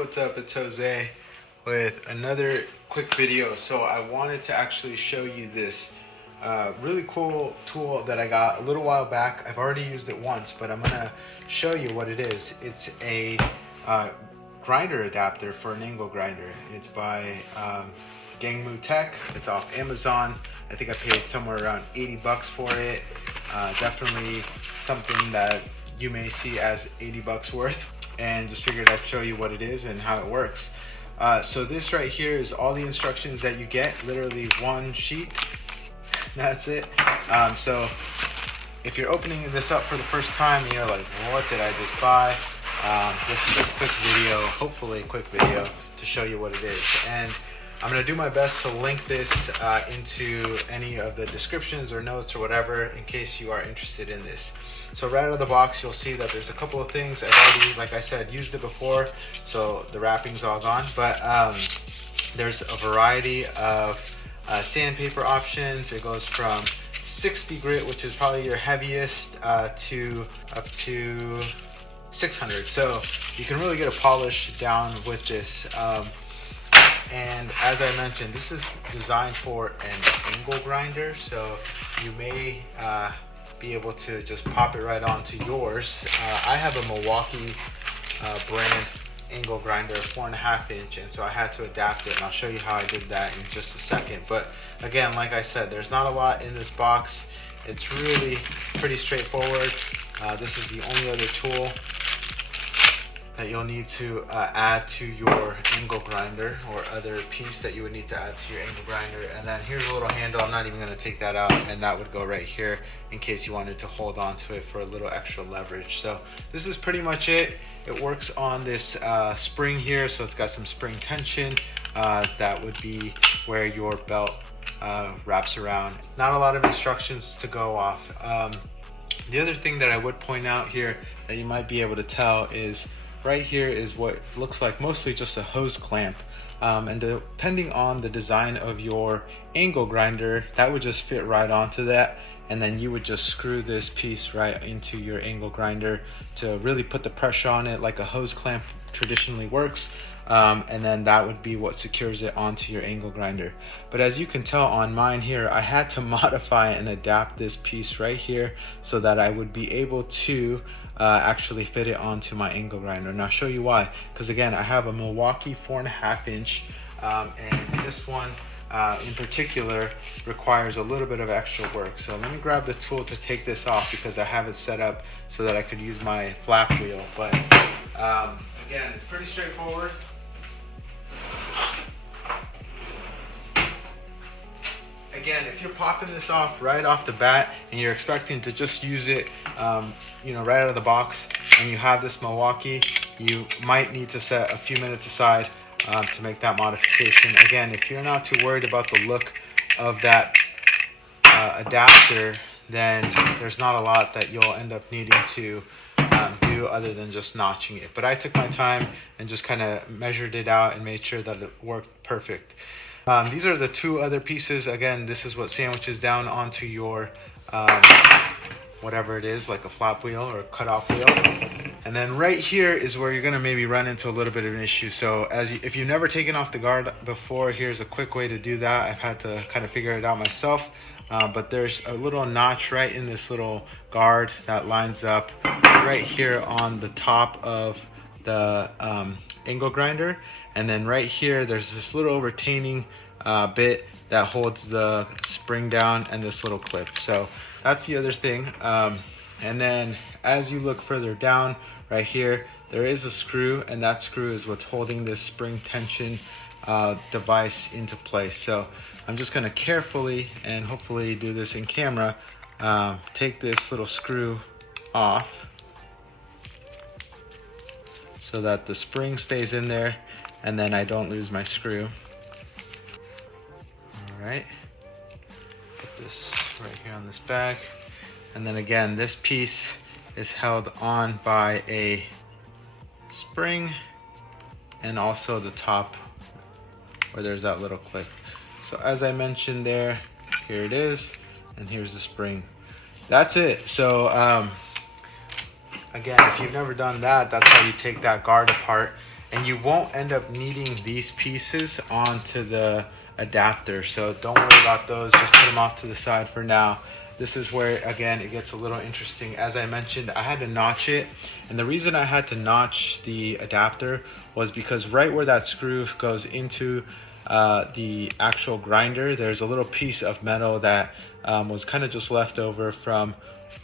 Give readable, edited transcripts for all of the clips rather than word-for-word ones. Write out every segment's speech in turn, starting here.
what's up? It's Jose with another quick video. So I wanted to actually show you this really cool tool that I got a little while back. I've already used it once, but I'm gonna show you what it is. It's a grinder adapter for an angle grinder. It's by Gangmu Tech. It's off Amazon. I think I paid somewhere around 80 bucks for it. Definitely something that you may see as 80 bucks worth, and just figured I'd show you what it is and how it works. So this right here is all the instructions that you get, literally one sheet. That's it. So if you're opening this up for the first time and you're like, what did I just buy? This is a quick video, hopefully a quick video to show you what it is. And I'm gonna do my best to link this into any of the descriptions or notes or whatever in case you are interested in this. So right out of the box, you'll see that there's a couple of things. I've already, like I said, used it before, so the wrapping's all gone. But there's a variety of sandpaper options. It goes from 60 grit, which is probably your heaviest, to up to 600. So you can really get a polish down with this. And as I mentioned, this is designed for an angle grinder, so you may be able to just pop it right onto yours. I have a Milwaukee brand angle grinder, 4.5 inch, and so I had to adapt it, and I'll show you how I did that in just a second. But again, like I said, there's not a lot in this box. It's really pretty straightforward. This is the only other tool that you'll need to add to your angle grinder, or other piece that you would need to add to your angle grinder. And then here's a little handle. I'm not even going to take that out, and that would go right here in case you wanted to hold on to it for a little extra leverage. So this is pretty much it. It works on this spring here, so it's got some spring tension. That would be where your belt wraps around. Not a lot of instructions to go off. The other thing that I would point out here that you might be able to tell is right here is what looks like mostly just a hose clamp, and depending on the design of your angle grinder, that would just fit right onto that, and then you would just screw this piece right into your angle grinder to really put the pressure on it like a hose clamp traditionally works, and then that would be what secures it onto your angle grinder. But as you can tell on mine here, I had to modify and adapt this piece right here so that I would be able to actually fit it onto my angle grinder. And I'll show you why. Because again, I have a Milwaukee 4.5 inch, and this one in particular requires a little bit of extra work. So let me grab the tool to take this off, because I have it set up so that I could use my flap wheel. But again, it's pretty straightforward. Again, if you're popping this off right off the bat and you're expecting to just use it right out of the box, and you have this Milwaukee, you might need to set a few minutes aside to make that modification. Again, if you're not too worried about the look of that adapter, then there's not a lot that you'll end up needing to do other than just notching it. But I took my time and just kind of measured it out and made sure that it worked perfect. These are the two other pieces. Again, this is what sandwiches down onto your whatever it is, like a flap wheel or a cutoff wheel. And then right here is where you're gonna maybe run into a little bit of an issue. So if you've never taken off the guard before, here's a quick way to do that. I've had to kind of figure it out myself, but there's a little notch right in this little guard that lines up right here on the top of the angle grinder. And then right here, there's this little retaining bit that holds the spring down, and this little clip. So that's the other thing. And then as you look further down right here, there is a screw, and that screw is what's holding this spring tension device into place. So I'm just gonna carefully, and hopefully do this in camera, take this little screw off so that the spring stays in there, and then I don't lose my screw. All right, put this right here on this back. And then again, this piece is held on by a spring, and also the top where there's that little clip. So as I mentioned there, here it is, and here's the spring. That's it. So again, if you've never done that, that's how you take that guard apart. and you won't end up needing these pieces onto the adapter. So don't worry about those, just put them off to the side for now. This is where, again, it gets a little interesting. As I mentioned, I had to notch it. And the reason I had to notch the adapter was because right where that screw goes into the actual grinder, there's a little piece of metal that was kind of just left over from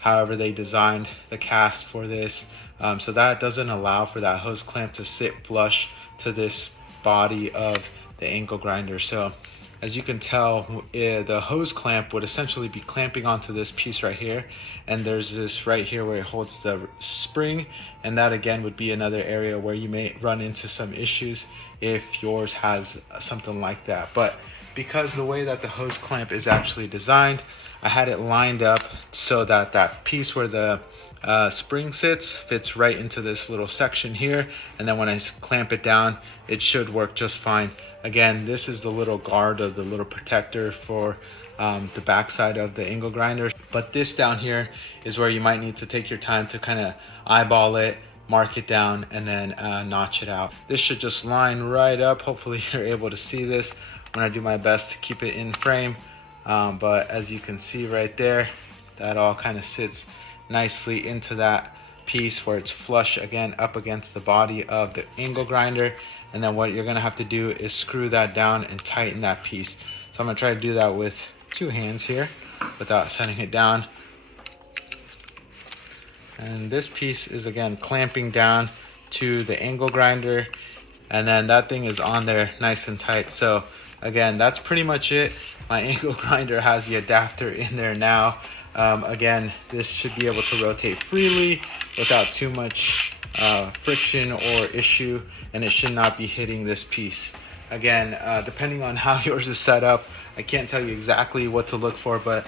however they designed the cast for this. So that doesn't allow for that hose clamp to sit flush to this body of the angle grinder. So as you can tell, the hose clamp would essentially be clamping onto this piece right here, and there's this right here where it holds the spring, and that again would be another area where you may run into some issues if yours has something like that. But because the way that the hose clamp is actually designed, I had it lined up so that that piece where the spring fits right into this little section here, and then when I clamp it down, it should work just fine. Again, this is the little guard or the little protector for the backside of the angle grinder, but this down here is where you might need to take your time to kind of eyeball it, mark it down, and then notch it out. This should just line right up. Hopefully you're able to see this when I do my best to keep it in frame, but as you can see right there, that all kind of sits nicely into that piece where it's flush again up against the body of the angle grinder. And then what you're gonna have to do is screw that down and tighten that piece. So I'm gonna try to do that with two hands here without setting it down. And this piece is again clamping down to the angle grinder, and then that thing is on there nice and tight. So again, that's pretty much it. My angle grinder has the adapter in there now. Again, this should be able to rotate freely without too much friction or issue, and it should not be hitting this piece. Again, depending on how yours is set up, I can't tell you exactly what to look for, but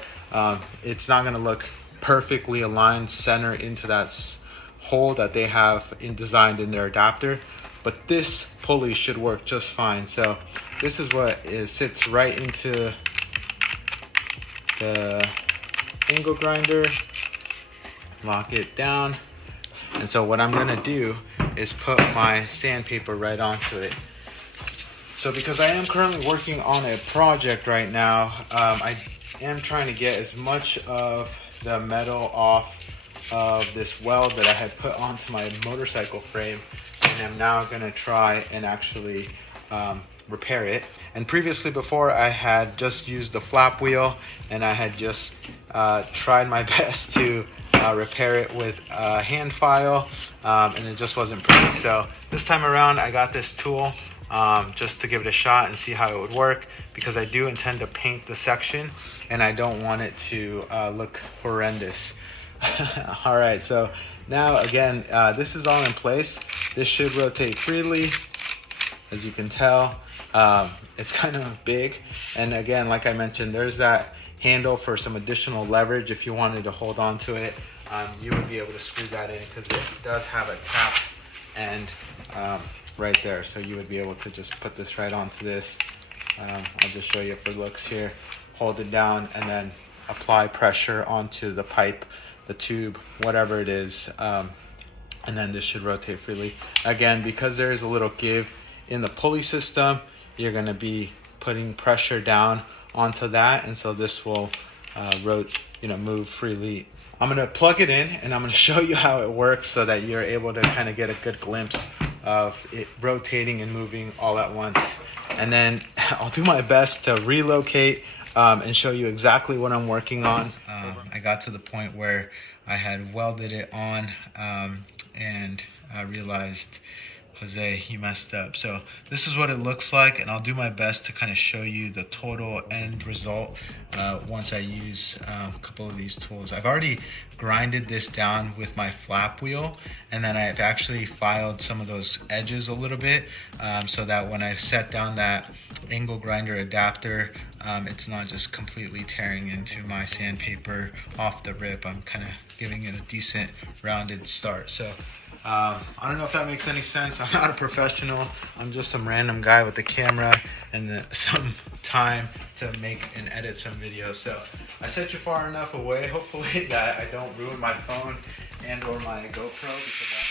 it's not gonna look perfectly aligned center into that hole that they have designed in their adapter, but this pulley should work just fine. So this is what sits right into the angle grinder, lock it down. And so what I'm gonna do is put my sandpaper right onto it. So because I am currently working on a project right now, I am trying to get as much of the metal off of this weld that I had put onto my motorcycle frame, and I'm now gonna try and actually repair it. And previously, before, I had just used the flap wheel, and I had just tried my best to repair it with a hand file, and it just wasn't pretty. So this time around, I got this tool just to give it a shot and see how it would work, because I do intend to paint the section and I don't want it to look horrendous. All right, so now again, this is all in place. This should rotate freely, as you can tell. It's kind of big, and again, like I mentioned, there's that handle for some additional leverage. If you wanted to hold on to it, you would be able to screw that in, because it does have a tap end right there. So you would be able to just put this right onto this. I'll just show you for looks here. Hold it down and then apply pressure onto the pipe, the tube, whatever it is, and then this should rotate freely. Again, because there is a little give in the pulley system, you're going to be putting pressure down onto that, and so this will move freely. I'm going to plug it in and I'm going to show you how it works so that you're able to kind of get a good glimpse of it rotating and moving all at once. And then I'll do my best to relocate and show you exactly what I'm working on. I got to the point where I had welded it on and I realized, Jose, you messed up. So this is what it looks like, and I'll do my best to kind of show you the total end result once I use a couple of these tools. I've already grinded this down with my flap wheel, and then I've actually filed some of those edges a little bit so that when I set down that angle grinder adapter, it's not just completely tearing into my sandpaper off the rip. I'm kind of giving it a decent rounded start. So I don't know if that makes any sense. I'm not a professional. I'm just some random guy with a camera and some time to make and edit some videos. So I set you far enough away, hopefully, that I don't ruin my phone and or my GoPro, because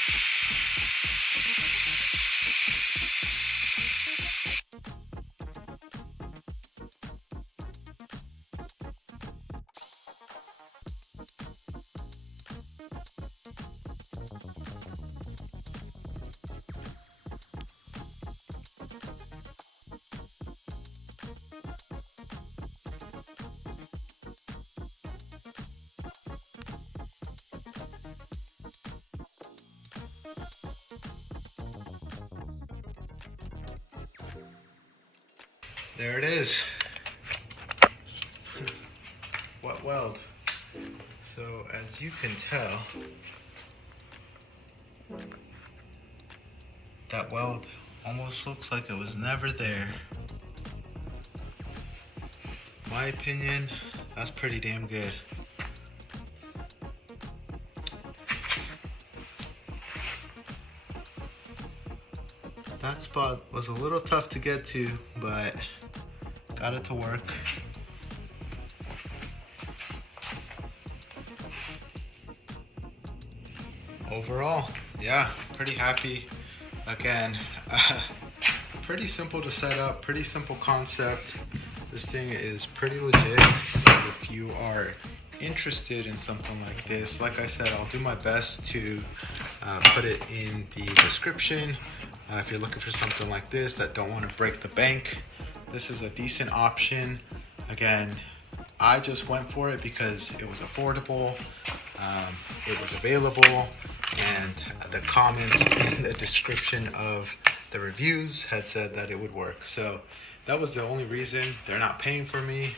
There it is. What weld? So as you can tell, that weld almost looks like it was never there. My opinion, that's pretty damn good. That spot was a little tough to get to, but got it to work. Overall, yeah, pretty happy. Again, pretty simple to set up, pretty simple concept. This thing is pretty legit. If you are interested in something like this, like I said, I'll do my best to put it in the description. If you're looking for something like this that don't want to break the bank, this is a decent option. Again, I just went for it because it was affordable, it was available, and the comments in the description of the reviews had said that it would work. So that was the only reason. They're not paying for me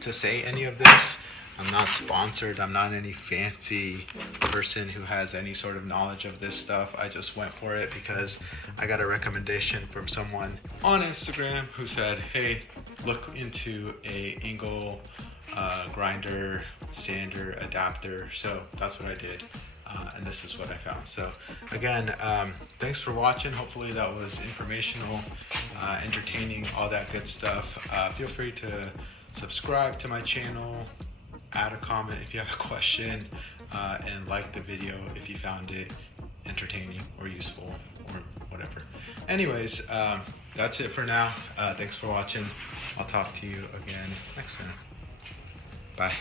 to say any of this. I'm not sponsored. I'm not any fancy person who has any sort of knowledge of this stuff. I just went for it because I got a recommendation from someone on Instagram who said, hey, look into a angle grinder, sander, adapter. So that's what I did. And this is what I found. So again, thanks for watching. Hopefully that was informational, entertaining, all that good stuff. Feel free to subscribe to my channel, add a comment if you have a question, and like the video if you found it entertaining or useful or whatever. Anyways, that's it for now. Thanks for watching. I'll talk to you again next time. Bye.